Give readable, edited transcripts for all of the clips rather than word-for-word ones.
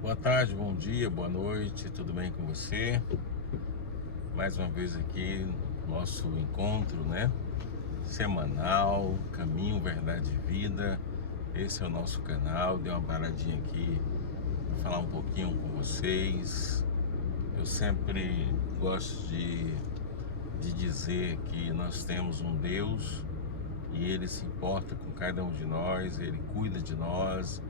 Boa tarde, bom dia, boa noite, tudo bem com você? Mais uma vez aqui, nosso encontro, né? Semanal, Caminho, Verdade e Vida. Esse é o nosso canal. Dei uma paradinha aqui para falar um pouquinho com vocês. Eu sempre gosto de dizer que nós temos um Deus e Ele se importa com cada um de nós, Ele cuida de nós,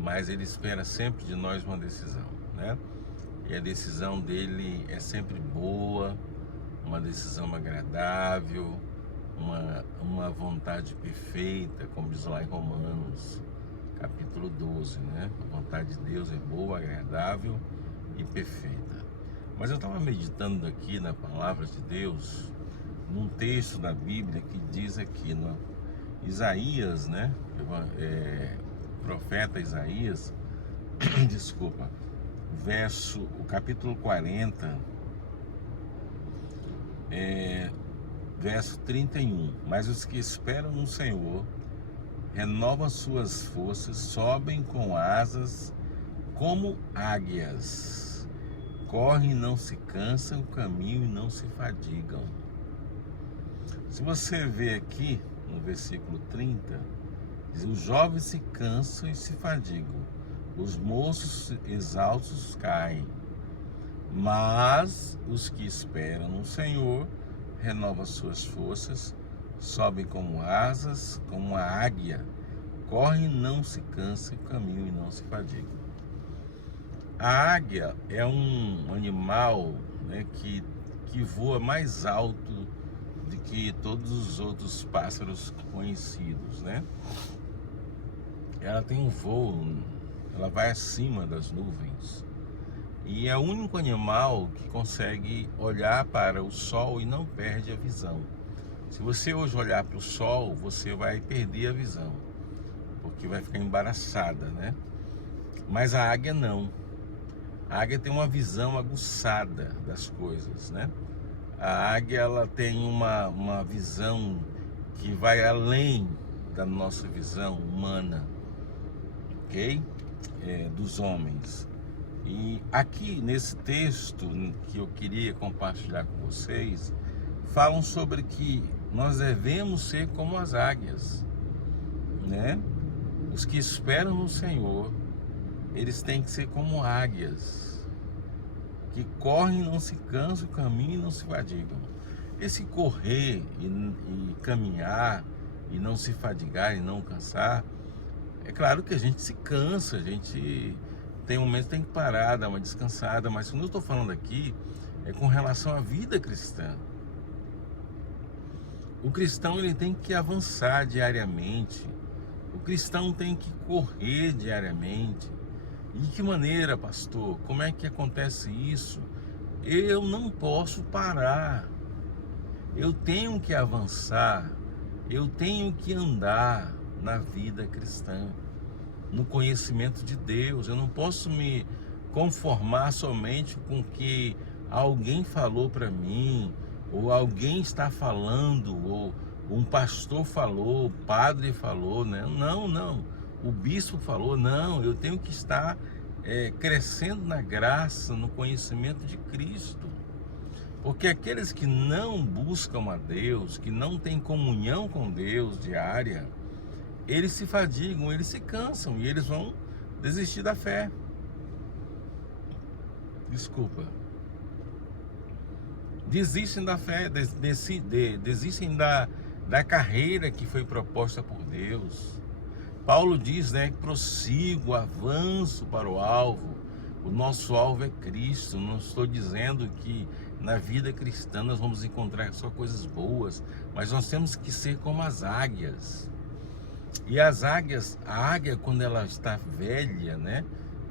mas Ele espera sempre de nós uma decisão, né? E a decisão dele é sempre boa, uma decisão agradável, uma vontade perfeita, como diz lá em Romanos, capítulo 12, né? A vontade de Deus é boa, agradável e perfeita. Mas eu estava meditando aqui na palavra de Deus, num texto da Bíblia que diz aqui, no Isaías, né? Profeta Isaías, desculpa, o capítulo 40, verso 31. Mas os que esperam no Senhor renovam suas forças, sobem com asas como águias, correm e não se cansam, caminham e não se fadigam. Se você ver aqui no versículo 30, diz: os jovens se cansam e se fadigam, os moços exaustos caem, mas os que esperam no Senhor renovam suas forças, sobem como asas, como a águia, correm e não se cansam, caminham e não se fadigam. A águia é um animal, né, que voa mais alto do que todos os outros pássaros conhecidos, né? Ela tem um voo, ela vai acima das nuvens e é o único animal que consegue olhar para o sol e não perde a visão. Se você hoje olhar para o sol, você vai perder a visão, porque vai ficar embaraçada, né? Mas a águia não. A águia tem uma visão aguçada das coisas, né? A águia, ela tem uma visão que vai além da nossa visão humana, ok? Dos homens. E aqui nesse texto que eu queria compartilhar com vocês, falam sobre que nós devemos ser como as águias, né? Os que esperam no Senhor, eles têm que ser como águias, que correm e não se cansam, caminham e não se fadigam. Esse correr e caminhar e não se fadigar e não cansar, é claro que a gente se cansa, a gente tem momentos que tem que parar, dar uma descansada, mas quando eu estou falando aqui é com relação à vida cristã. O cristão, ele tem que avançar diariamente, o cristão tem que correr diariamente. E de que maneira, pastor? Como é que acontece isso? Eu não posso parar, eu tenho que avançar, eu tenho que andar na vida cristã, no conhecimento de Deus. Eu não posso me conformar somente com o que alguém falou para mim, ou alguém está falando, ou um pastor falou, o padre falou, né? Não, o bispo falou. Não, eu tenho que estar crescendo na graça, no conhecimento de Cristo. Porque aqueles que não buscam a Deus, que não têm comunhão com Deus diária, eles se fadigam, eles se cansam e eles vão desistir da fé. Desculpa. Desistem da fé, desistem da carreira que foi proposta por Deus. Paulo diz, né, que prossigo, avanço para o alvo. O nosso alvo é Cristo. Não estou dizendo que na vida cristã nós vamos encontrar só coisas boas, mas nós temos que ser como as águias. E as águias, a águia, quando ela está velha, né,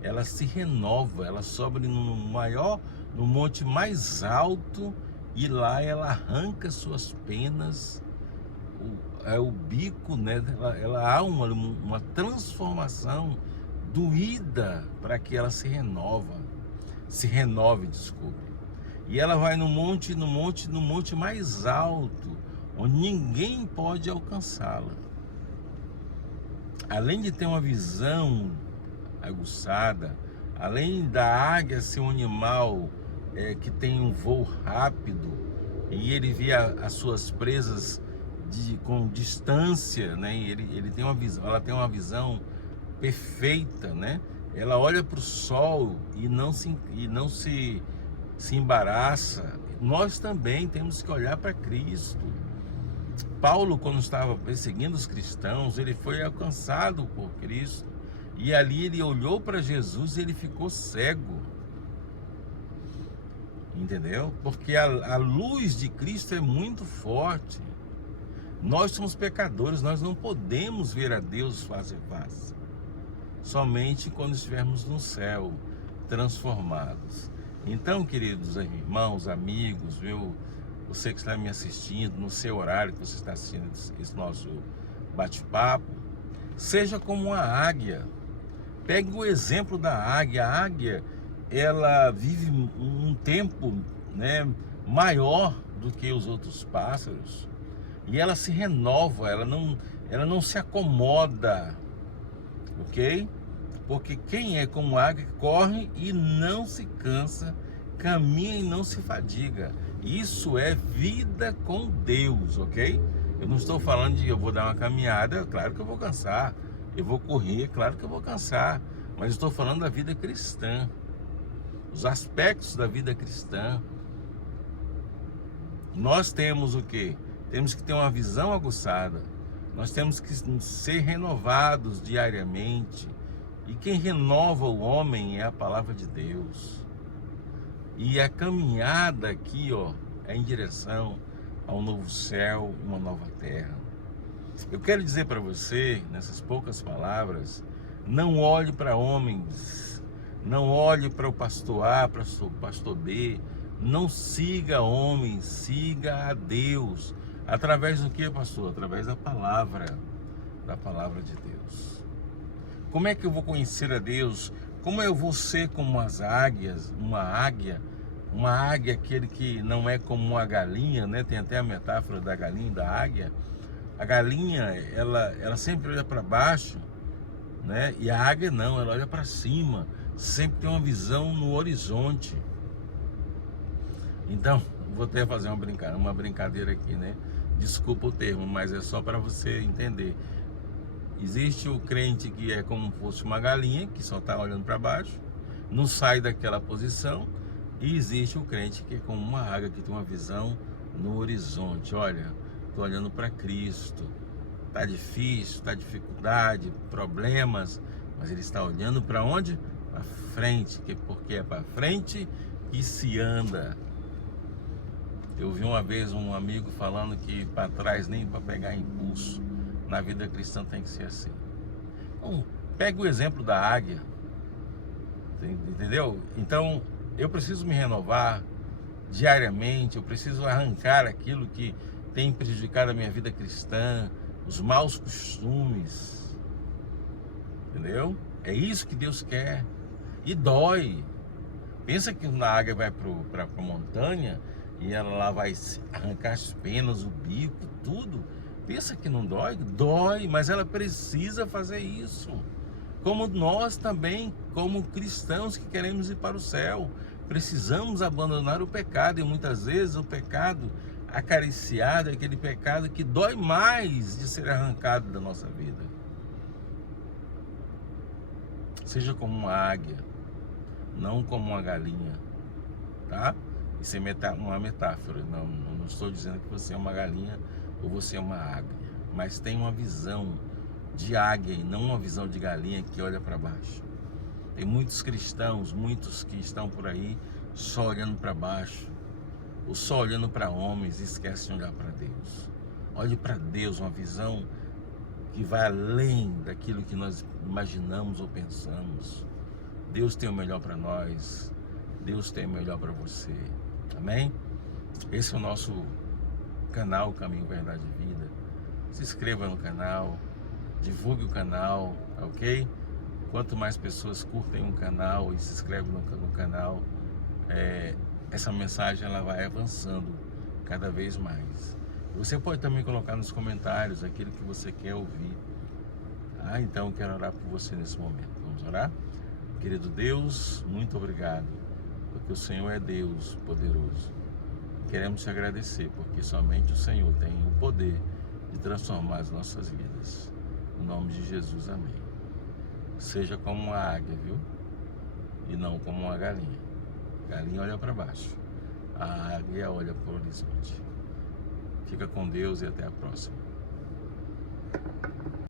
ela se renova, ela sobe no monte mais alto, e lá ela arranca suas penas, o bico, né, ela há uma transformação doída para que ela se renove, desculpe. E ela vai no monte mais alto, onde ninguém pode alcançá-la. Além de ter uma visão aguçada, Além da águia ser um animal que tem um voo rápido e ele vê as suas presas com distância, né? E ele tem uma visão, ela tem uma visão perfeita, né? Ela olha para o sol e não se embaraça. Nós também temos que olhar para Cristo. Paulo, quando estava perseguindo os cristãos, ele foi alcançado por Cristo. E ali ele olhou para Jesus e ele ficou cego. Entendeu? Porque a luz de Cristo é muito forte. Nós somos pecadores, nós não podemos ver a Deus face a face. Somente quando estivermos no céu, transformados. Então, queridos irmãos, amigos, você que está me assistindo, no seu horário que você está assistindo esse nosso bate-papo, seja como uma águia. Pegue o exemplo da águia. A águia, ela vive um tempo, né, maior do que os outros pássaros. E ela se renova, ela não se acomoda, ok? Porque quem é como águia corre e não se cansa, caminha e não se fadiga. Isso é vida com Deus, ok? Eu não estou falando de eu vou dar uma caminhada, claro que eu vou cansar. Eu vou correr, claro que eu vou cansar. Mas estou falando da vida cristã. Os aspectos da vida cristã. Nós temos o quê? Temos que ter uma visão aguçada. Nós temos que ser renovados diariamente. E quem renova o homem é a palavra de Deus. E a caminhada aqui, ó, é em direção ao novo céu e uma nova terra. Eu quero dizer para você, nessas poucas palavras, não olhe para homens, não olhe para o pastor A, para o pastor B, não siga homens, siga a Deus. Através do que, pastor? Através da palavra de Deus. Como é que eu vou conhecer a Deus? Como eu vou ser como as águias, uma águia, aquele que não é como uma galinha, né? Tem até a metáfora da galinha e da águia. A galinha, ela sempre olha para baixo, né? E a águia não, ela olha para cima, sempre tem uma visão no horizonte. Então, vou até fazer uma brincadeira aqui, né? Desculpa o termo, mas é só para você entender. Existe o crente que é como se fosse uma galinha, que só está olhando para baixo, não sai daquela posição. E existe o crente que é como uma águia, que tem uma visão no horizonte. Olha, estou olhando para Cristo. Está difícil, está dificuldade, problemas, mas ele está olhando para onde? Para frente, porque é para frente que se anda. Eu vi uma vez um amigo falando que para trás nem para pegar impulso. Na vida cristã tem que ser assim. Então, pega o exemplo da águia, entendeu? Então, eu preciso me renovar diariamente, eu preciso arrancar aquilo que tem prejudicado a minha vida cristã, os maus costumes, entendeu? É isso que Deus quer. E dói. Pensa que a águia vai para a montanha e ela lá vai arrancar as penas, o bico, tudo. Pensa que não dói? Dói, mas ela precisa fazer isso. Como nós também, como cristãos que queremos ir para o céu, precisamos abandonar o pecado. E muitas vezes o pecado acariciado é aquele pecado que dói mais de ser arrancado da nossa vida. Seja como uma águia, não como uma galinha, tá? Isso é uma metáfora. Não estou dizendo que você é uma galinha ou você é uma águia, mas tem uma visão de águia e não uma visão de galinha que olha para baixo. Tem muitos cristãos, muitos que estão por aí só olhando para baixo, ou só olhando para homens e esquecem de olhar para Deus. Olhe para Deus, uma visão que vai além daquilo que nós imaginamos ou pensamos. Deus tem o melhor para nós, Deus tem o melhor para você. Amém? Esse é o nosso canal Caminho, Verdade e Vida. Se inscreva no canal, divulgue o canal, ok? Quanto mais pessoas curtem o canal e se inscrevem no canal, essa mensagem ela vai avançando cada vez mais. Você pode também colocar nos comentários aquilo que você quer ouvir. Então eu quero orar por você nesse momento. Vamos orar? Querido Deus, muito obrigado, porque o Senhor é Deus poderoso. Queremos te agradecer, porque somente o Senhor tem o poder de transformar as nossas vidas. Em nome de Jesus, amém. Seja como uma águia, viu? E não como uma galinha. A galinha olha para baixo, a águia olha para o horizonte. Fica com Deus e até a próxima.